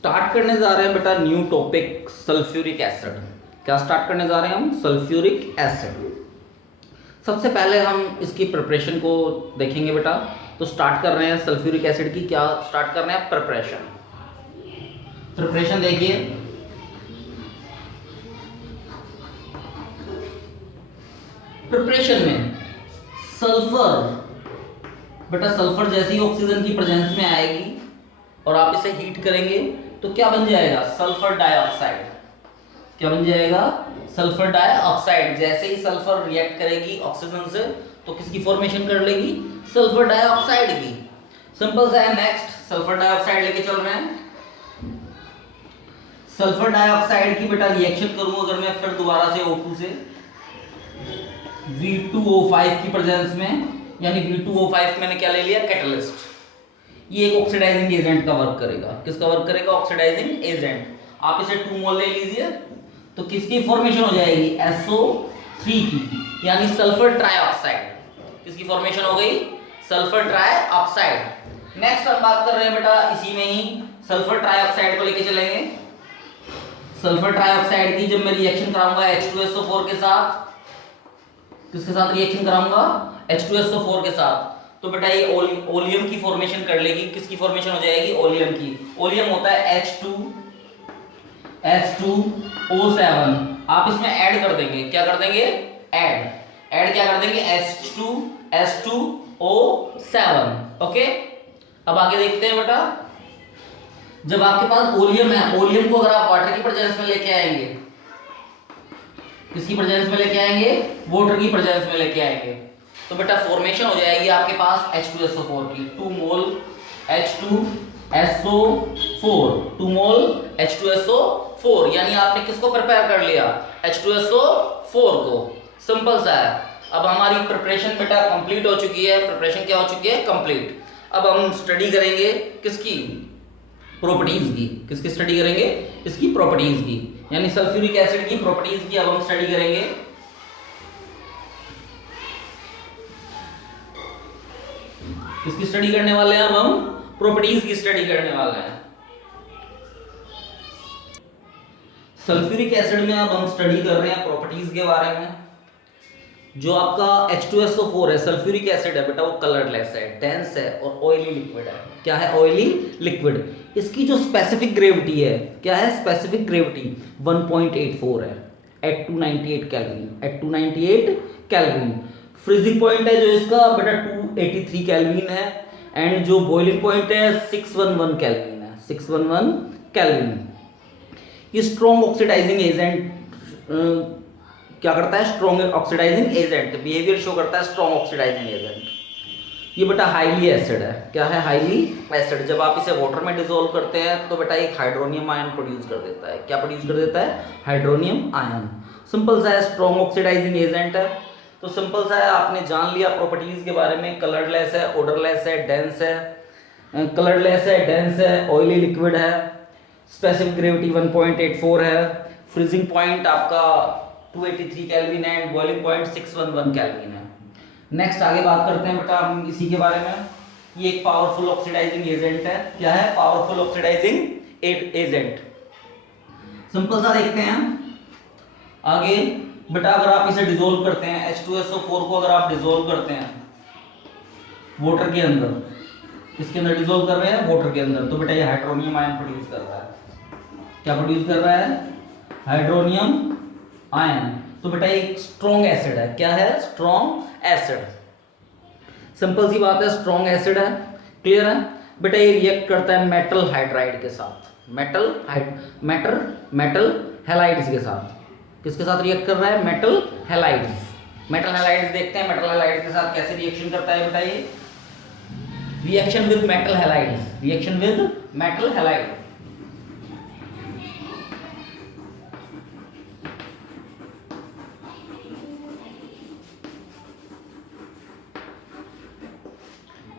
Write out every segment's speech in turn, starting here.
Start करने जा रहे हैं बेटा न्यू टॉपिक सल्फ्यूरिक एसिड। क्या स्टार्ट करने जा रहे हैं हम? Sulphuric acid. सबसे पहले हम इसकी प्रिपरेशन को देखेंगे बेटा। तो स्टार्ट कर रहे हैं सल्फ्यूरिक एसिड की, क्या स्टार्ट कर रहे हैं? प्रिपरेशन देखिए। प्रिपरेशन में सल्फर, बेटा सल्फर जैसी ऑक्सीजन की प्रेजेंस में आएगी और आप इसे हीट करेंगे तो क्या बन जाएगा? Sulphur dioxide. क्या बन जाएगा? Sulphur dioxide. जैसे ही सल्फर रिएक्ट करेगी ऑक्सीजन से तो किसकी फॉर्मेशन कर लेगी? सल्फर डाइऑक्साइड की। सिंपल सा है। नेक्स्ट सल्फर डाइऑक्साइड लेके चल रहे हैं। सल्फर डाइऑक्साइड की बेटा रिएक्शन करूं अगर मैं फिर दोबारा से O2 से V2O5 की प्रेजेंस में, यानी V2O5 मैंने क्या ले लिया? कैटलिस्ट। ये एक ऑक्सीडाइजिंग एजेंट का वर्क करेगा। किसका वर्क करेगा? Oxidising agent. आप इसे 2 मोल ले लीजिए तो किसकी फॉर्मेशन हो जाएगी? SO3 की, यानी सल्फर ट्राइऑक्साइड। किसकी फॉर्मेशन हो गई? Sulphur trioxide. नेक्स्ट हम बात कर रहे हैं बेटा इसी में ही सल्फर ट्राइऑक्साइड को लेके चलेंगे। सल्फर ट्राइऑक्साइड की जब मैं रिएक्शन कराऊंगा H2SO4 के साथ, किसके साथ रिएक्शन कराऊंगा? H2SO4 के साथ, तो बेटा ये ओलियम की फॉर्मेशन कर लेगी। किसकी फॉर्मेशन हो जाएगी? ओलियम की। ओलियम होता है H2O7। आप इसमें ऐड कर देंगे। क्या कर देंगे? ऐड क्या कर देंगे? H2O7। ओके, अब आगे देखते हैं बेटा। जब आपके पास ओलियम है, ओलियम को अगर आप वाटर की प्रेजेंस में लेके आएंगे, किसकी प्रेजेंस में लेके आएंगे? वाटर की प्रेजेंस में लेके आएंगे, तो बेटा फॉर्मेशन हो जाएगी आपके पास H2SO4 की। 2 मोल H2SO4, 2 मोल H2SO4, यानी आपने किसको प्रिपेयर कर लिया? H2SO4 को। सिंपल सा है। अब हमारी प्रिपरेशन बेटा कंप्लीट हो चुकी है। प्रिपरेशन क्या हो चुकी है? कंप्लीट। अब हम स्टडी करेंगे किसकी? प्रॉपर्टीज की। किसकी स्टडी करेंगे? इसकी प्रॉपर्टीज की, यानी सल्फ्यूरिक एसिड की प्रॉपर्टीज की अब हम स्टडी करेंगे। किसकी स्टडी करने वाले हैं? अब हम प्रॉपर्टीज की स्टडी करने वाले हैं। सल्फ्यूरिक एसिड में अब हम स्टडी कर रहे हैं प्रॉपर्टीज के बारे में। जो आपका H2SO4 है, सल्फ्यूरिक एसिड है बेटा, वो कलरलेस है, डेंस है और ऑयली लिक्विड है। क्या है? Oily liquid. इसकी जो स्पेसिफिक ग्रेविटी है, क्या है? स्पेसिफिक ग्रेविटी 1.84 है at 298 kelvin. At 298 kelvin. Freezing point है जो इसका बेटा 283 केल्विन है, एंड जो बॉइलिंग पॉइंट है 611 केल्विन है। 611 केल्विन। ये स्ट्रॉन्ग ऑक्सीडाइजिंग एजेंट क्या करता है? Strong oxidising agent behaviour show करता है। Strong oxidising agent. ये बेटा हाईली एसिड है। क्या है? Highly acid. जब आप इसे वाटर में डिसॉल्व करते हैं तो बेटा एक हाइड्रोनियम आयन प्रोड्यूस कर देता है। क्या प्रोड्यूस कर देता है? Hydronium ion. सिंपल सा है, स्ट्रॉन्ग ऑक्सीडाइजिंग एजेंट है। तो सिंपल सा है, आपने जान लिया प्रॉपर्टीज के बारे में। कलरलेस है, ओडरलेस है, डेंस है। कलरलेस है, डेंस है, ऑयली लिक्विड है, स्पेसिफिक ग्रेविटी 1.84 है, फ्रीजिंग पॉइंट आपका 283 केल्विन है, एंड बॉइलिंग पॉइंट 611 केल्विन है। नेक्स्ट आगे बात करते हैं बेटा हम इसी के बारे में। ये एक पावरफुल ऑक्सीडाइजिंग एजेंट है। क्या है? Powerful oxidising agent. सिंपल सा देखते हैं आगे बेटा। अगर आप इसे डिसॉल्व करते हैं H2SO4 को, अगर आप डिसॉल्व करते हैं वाटर के अंदर, किसके अंदर डिसॉल्व कर रहे हैं? वाटर के अंदर, तो बेटा ये हाइड्रोनियम आयन प्रोड्यूस कर रहा है। क्या प्रोड्यूस कर रहा है? Hydronium ion. तो बेटा एक स्ट्रॉन्ग एसिड है। क्या है? Strong acid. सिंपल सी बात है, स्ट्रॉन्ग एसिड है। क्लियर है बेटा? ये रिएक्ट करता है मेटल हाइड्राइड के साथ, मेटल हैलाइड्स के साथ। किसके साथ रिएक्ट कर रहा है? Metal halides. मेटल हैलाइड्स देखते हैं मेटल हैलाइड्स के साथ कैसे रिएक्शन करता है बेटा। ये reaction with metal halides. Reaction with metal halide.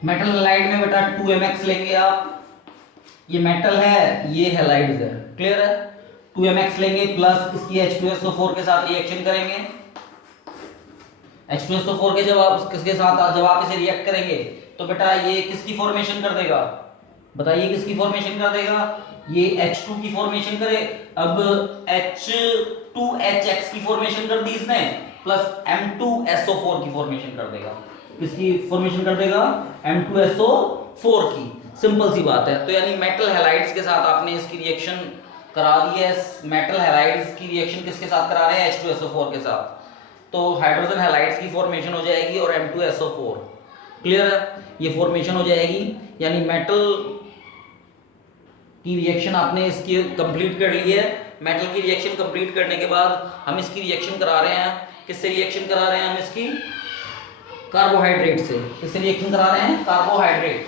Metal halide में बेटा 2mx लेंगे आप। ये मेटल है, ये हैलाइड्स है। क्लियर है? 2mx लेंगे प्लस इसकी H2SO4 के साथ रिएक्शन करेंगे। H2SO4 के जब आप किसके साथ, जब आप इसे रिएक्ट करेंगे तो बेटा ये किसकी फॉर्मेशन कर देगा? बताइए किसकी फॉर्मेशन कर देगा? ये H2 की फॉर्मेशन करे, अब H2HX की फॉर्मेशन कर दी इसने, प्लस M2SO4 की फॉर्मेशन कर देगा। किसकी फॉर्मेशन कर देगा? M2SO4 की। सिंपल सी बात है। तो यानी मेटल हैलाइड्स के साथ आपने इसकी रिएक्शन करा दी है। मेटल हैलाइड्स की रिएक्शन किसके साथ करा रहे हैं? H2SO4 के साथ। तो हाइड्रोजन हैलाइड्स की फॉर्मेशन हो जाएगी और M2SO4। क्लियर है? ये फॉर्मेशन हो जाएगी, यानी मेटल की रिएक्शन आपने इसकी कंप्लीट कर ली है। मेटल की रिएक्शन कंप्लीट करने के बाद हम इसकी रिएक्शन करा रहे हैं। किससे रिएक्शन करा रहे हैं हम इसकी? कार्बोहाइड्रेट से। किससे रिएक्शन करा रहे हैं? कार्बोहाइड्रेट।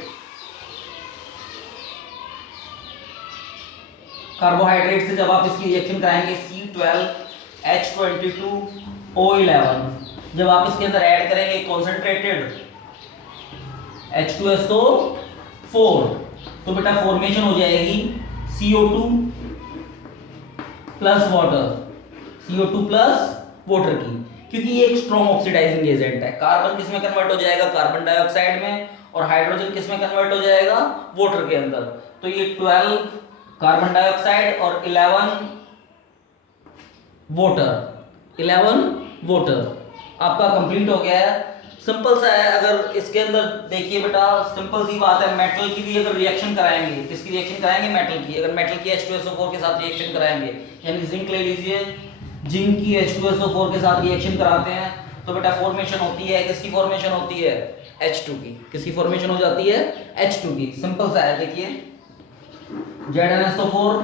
कार्बोहाइड्रेट से जब आप इसकी रिएक्शन कराएंगे C12H22O11, जब आप इसके अंदर ऐड करेंगे कॉन्सेंट्रेटेड H2SO4, तो बेटा फॉर्मेशन हो जाएगी CO2 plus water, CO2 plus water की, क्योंकि ये एक स्ट्रॉन्ग ऑक्सीडाइजिंग एजेंट है। कार्बन किस में कन्वर्ट हो जाएगा? कार्बन डाइऑक्साइड में। और हाइड्रोजन किस में कन्वर्ट हो जाएगा? वाटर के अंदर। तो ये 12 कार्बन डाइऑक्साइड और 11 वाटर आपका कंप्लीट हो गया है। सिंपल सा है। अगर इसके अंदर देखिए बेटा, सिंपल सी बात है, मेटल की भी अगर रिएक्शन कराएंगे, किसकी रिएक्शन कराएंगे? मेटल की। अगर मेटल की H2SO4 के साथ रिएक्शन कराएंगे, यानी जिंक ले लीजिए, जिंक की H2SO4 के साथ रिएक्शन कराते हैं, तो बेटा फॉर्मेशन होती है, किसकी फॉर्मेशन होती है? H2 की। किसकी फॉर्मेशन हो जाती है? H2 की। सिंपल सा है, देखिए ZnSO4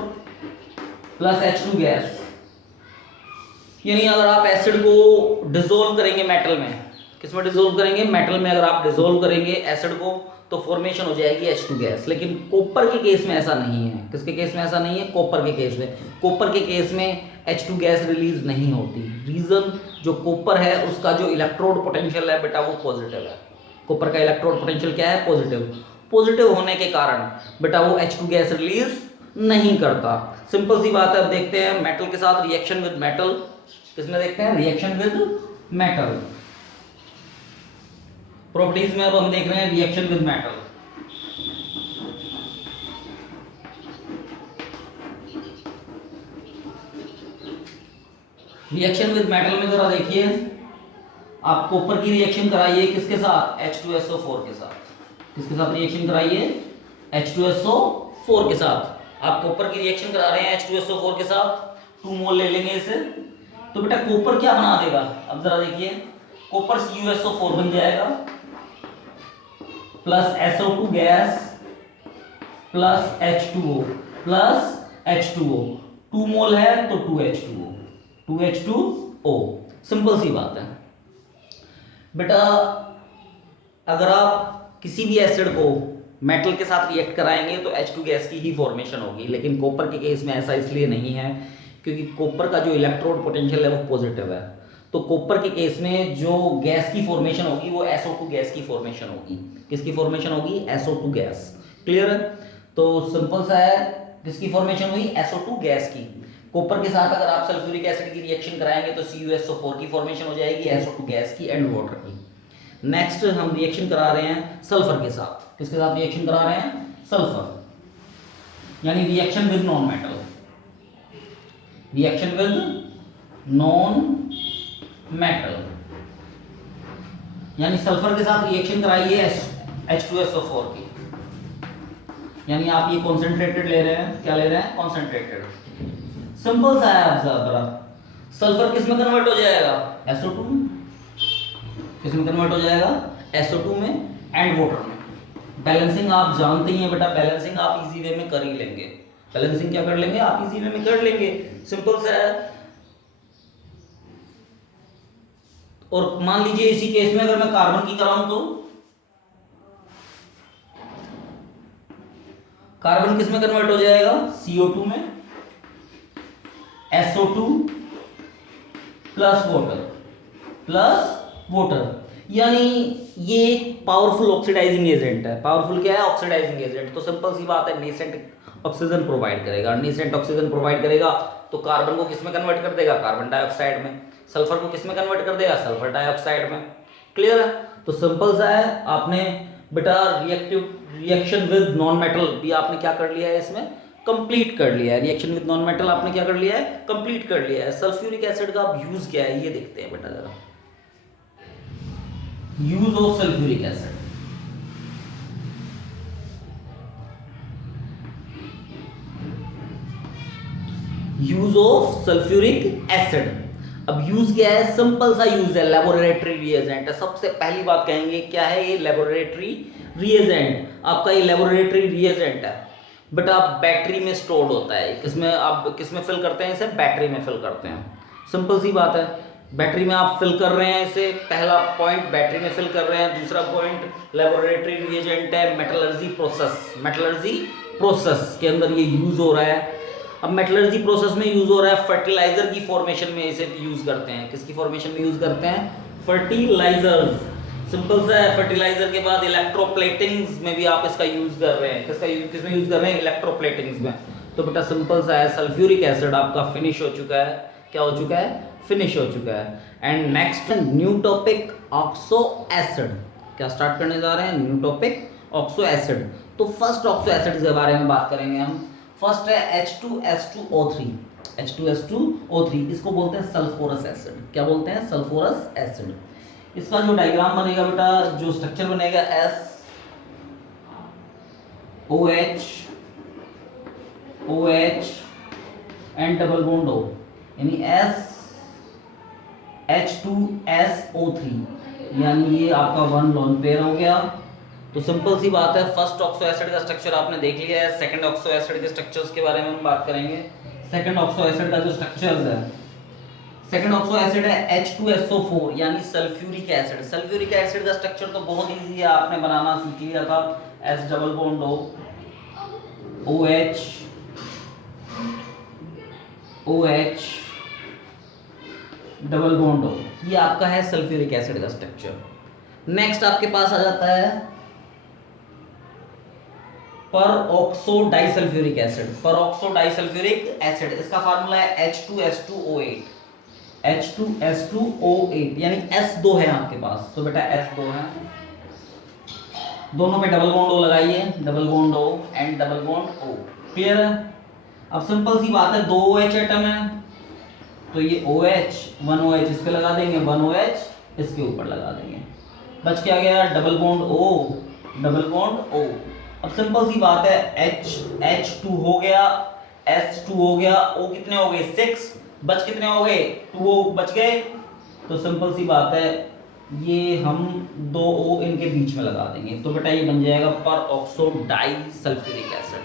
प्लस H2 गैस। यानी अगर आप एसिड को डिसोल्व करेंगे मेटल में, किसमें डिसोल्व करेंगे? मेटल में। अगर आप डिसोल्व करेंगे एसिड को तो फॉर्मेशन हो जाएगी H2 गैस। लेकिन कॉपर के केस में ऐसा नहीं है। किसके केस में ऐसा नहीं है? कॉपर के केस में। कॉपर के केस में H2 गैस रिलीज नहीं होती। रीजन, जो कॉपर है उसका जो इलेक्ट्रोड पोटेंशियल है बेटा वो पॉजिटिव है। कॉपर का इलेक्ट्रोड पोटेंशियल क्या है? पॉजिटिव। पॉजिटिव होने के कारण बेटा वो H2 गैस रिलीज नहीं करता। सिंपल सी बात है। अब देखते हैं मेटल के साथ रिएक्शन विद मेटल। किसमें देखते हैं? Reaction with metal. प्रॉपर्टीज में अब हम देख रहे हैं reaction with metal. Reaction with metal में जरा देखिए, आप कॉपर की रिएक्शन कराइए किसके साथ? H2SO4 के साथ। किसके साथ रिएक्शन कराइए? H2SO4 के साथ। आप कॉपर की रिएक्शन करा रहे हैं H2SO4 के साथ, 2 मोल ले लेंगे इसे, तो बेटा कॉपर क्या बना देगा? अब जरा देखिए, कॉपर CuSO4 बन जाएगा plus SO2 gas plus H2O plus H2O, 2 मोल है तो 2H2O। सिंपल सी बात है बेटा। अगर आप किसी भी एसिड को मेटल के साथ रिएक्ट कराएंगे तो H2 गैस की ही फॉर्मेशन होगी। लेकिन कॉपर के केस में ऐसा इसलिए नहीं है क्योंकि कॉपर का जो इलेक्ट्रोड पोटेंशियल है वो पॉजिटिव है। तो कॉपर के केस में जो गैस की फॉर्मेशन होगी वो SO2 गैस की फॉर्मेशन होगी। किसकी फॉर्मेशन होगी? SO2 gas. क्लियर है? तो सिंपल सा है, किसकी फॉर्मेशन हुई? SO2 गैस की। कॉपर के साथ अगर आप सल्फ्यूरिक एसिड की रिएक्शन कराएंगे तो CuSO4 की फॉर्मेशन हो जाएगी, SO2 गैस की एंड वाटर की। नेक्स्ट हम रिएक्शन करा रहे हैं सल्फर के साथ। किसके साथ रिएक्शन करा रहे हैं? सल्फर, यानी reaction with non metal. Reaction with non metal, यानी सल्फर के साथ रिएक्शन कराइए H2SO4 की। यानी आप ये कॉन्सेंट्रेटेड ले रहे हैं, क्या ले रहे हैं? कॉन्सेंट्रेटेड। सिंपल सा है। आप सल्फर किस में कन्वर्ट हो जाएगा? SO2 में। किस में कन्वर्ट हो जाएगा? SO2 में एंड वाटर में। बैलेंसिंग आप जानते ही हैं बेटा, बैलेंसिंग आप इजी वे में कर ही लेंगे। बैलेंसिंग क्या कर लेंगे? आप इजी वे में कर लेंगे। सिंपल सा है। और मान लीजिए इसी केस में अगर मैं कार्बन की कराऊं तो कार्बन किस में कन्वर्ट हो जाएगा? CO2 में, SO2 प्लस वाटर। यानी ये एक पावरफुल ऑक्सीडाइजिंग एजेंट है। पावरफुल क्या है? Oxidising agent. तो सिंपल सी बात है, नेसेंट ऑक्सीजन प्रोवाइड करेगा। नेसेंट ऑक्सीजन प्रोवाइड करेगा तो कार्बन को किस में कन्वर्ट कर देगा? कार्बन डाइऑक्साइड में। सल्फर को किस में कन्वर्ट कर देगा? सल्फर डाइऑक्साइड में। क्लियर है? तो सिंपल सा है। आपने बेटा रिएक्शन विद नॉन मेटल भी आपने क्या कर लिया है, इसमें कंप्लीट कर लिया है, रिएक्शन विद नॉन मेटल आपने क्या कर लिया है, कंप्लीट कर लिया है। सल्फ्यूरिक एसिड का अब यूज क्या है ये देखते हैं बेटा जरा। Use of sulphuric acid, use of sulphuric acid. अब यूज क्या है, सिंपल सा यूज है, लेबोरेटरी रिएजेंट है। सबसे पहली बात कहेंगे क्या है ये, लेबोरेटरी रिएजेंट। आपका ये लेबोरेटरी रिएजेंट है बट आप बैटरी में स्टोर्ड होता है। किसमें, आप किसमें फिल करते हैं इसे, बैटरी में फिल करते हैं। सिंपल सी बात है, बैटरी में आप फिल कर रहे हैं इसे, पहला पॉइंट बैटरी में फिल कर रहे हैं, दूसरा पॉइंट लेबोरेटरी रिएजेंट है मेटलर्जी प्रोसेस। मेटलर्जी प्रोसेस के अंदर ये यूज हो रहा है। अब मेटलर्जी प्रोसेस में यूज हो रहा है, फर्टिलाइजर की फॉर्मेशन में इसे यूज करते हैं। किसकी फॉर्मेशन में यूज करते हैं, फर्टिलाइजर्स। सिंपल सा है, फर्टिलाइजर के बाद इलेक्ट्रोप्लेटिंग्स में भी आप इसका यूज कर रहे हैं। किसमें यूज कर रहे हैं, इलेक्ट्रोप्लेटिंग्स में। तो बेटा सिंपल सा है, सल्फ्यूरिक एसिड आपका फिनिश हो चुका है। क्या हो चुका है, फिनिश हो चुका है। And next new topic, oxo acid. क्या स्टार्ट करने जा रहे हैं, न्यू टॉपिक ऑक्सो एसिड। तो फर्स्ट ऑक्सो एसिड के बारे में बात करेंगे हम। फर्स्ट है H2S2O3। H2S2O3 इसको बोलते हैं सल्फोरस एसिड। क्या बोलते हैं, सल्फोरस एसिड। इसका जो डायग्राम बनेगा बेटा, जो स्ट्रक्चर बनेगा, SOH and double bond O, यानी H2SO3, यानी ये आपका वन लोन पेयर हो गया। तो सिंपल सी बात है, फर्स्ट ऑक्सो एसिड का स्ट्रक्चर आपने देख लिया है। सेकंड ऑक्सो एसिड के स्ट्रक्चर्स के बारे में हम बात करेंगे। सेकंड ऑक्सो एसिड का जो स्ट्रक्चर्स है, सेकंड ऑक्सो एसिड है H2SO4 यानी सल्फ्यूरिक एसिड। सल्फ्यूरिक एसिड का स्ट्रक्चर तो बहुत इजी है, आपने बनाना सीख लिया था। S double bond O, OH double bond O, ये आपका है सल्फ्यूरिक एसिड का स्ट्रक्चर। नेक्स्ट आपके पास आ जाता है पर ऑक्सो डाइसल्फ्यूरिक एसिड। पर ऑक्सो डाइसल्फ्यूरिक एसिड, इसका फार्मूला है H2S2O8। H2S2O8 यानी S2 है आपके पास, तो बेटा S2 है। दोनों पे डबल बॉन्ड O लगाइए, double bond O and double bond O। Clear है। अब सिंपल सी बात है, दो OH एटम है तो ये OH, 1 OH इस पे लगा देंगे, 1 OH इसके ऊपर लगा देंगे, बच क्या गया, double bond O, double bond O। अब सिंपल सी बात है, H2 हो गया, S2 हो गया, O कितने हो गए, 6, बच कितने हो गए, 2 O बच गए। तो सिंपल सी बात है, ये हम 2 O इनके बीच में लगा देंगे, तो बेटा ये बन जाएगा पर ऑक्सो डाइसल्फ्यूरिक एसिड।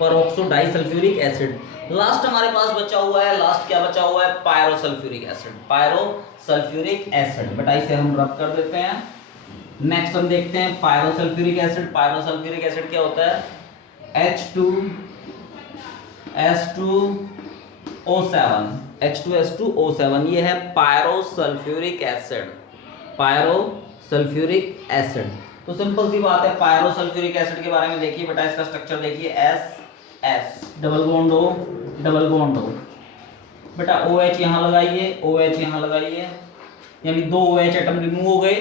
पर ऑक्सो डाइसल्फ्यूरिक एसिड। लास्ट हमारे पास बचा हुआ है, लास्ट क्या बचा हुआ है, पायरोसल्फ्यूरिक एसिड। पायरोसल्फ्यूरिक एसिड, बेटा इसे हम रब कर देते हैं। नेक्स्ट हम देखते हैं पायरोसल्फ्यूरिक एसिड। पायरोसल्फ्यूरिक एसिड क्या होता है, H2S2O7, ये है पायरोसल्फ्यूरिक एसिड। Pyrosulphuric acid. तो सिंपल सी बात है, पायरोसल्फ्यूरिक एसिड के बारे में देखिए बेटा, इसका स्ट्रक्चर देखिए, S double bond O, double bond O। बेटा OH यहाँ लगाइए, OH यहाँ लगाइए, यानी 2 OH एटम रिमूव हो गए,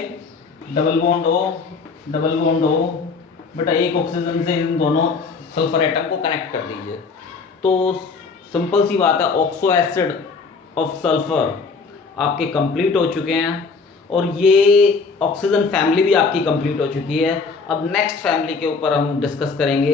double bond O, double bond O। बेटा एक ऑक्सीजन से इन दोनों सल्फर एटम को कनेक्ट कर दीजिए। तो सिंपल सी बात है, ऑक्सो एसिड ऑफ सल्फर आपके कंप्लीट हो चुके हैं और ये ऑक्सीजन फैमिली भी आपकी कंप्लीट हो चुकी है। अब नेक्स्ट फैमिली के ऊपर हम डिस्कस करेंगे।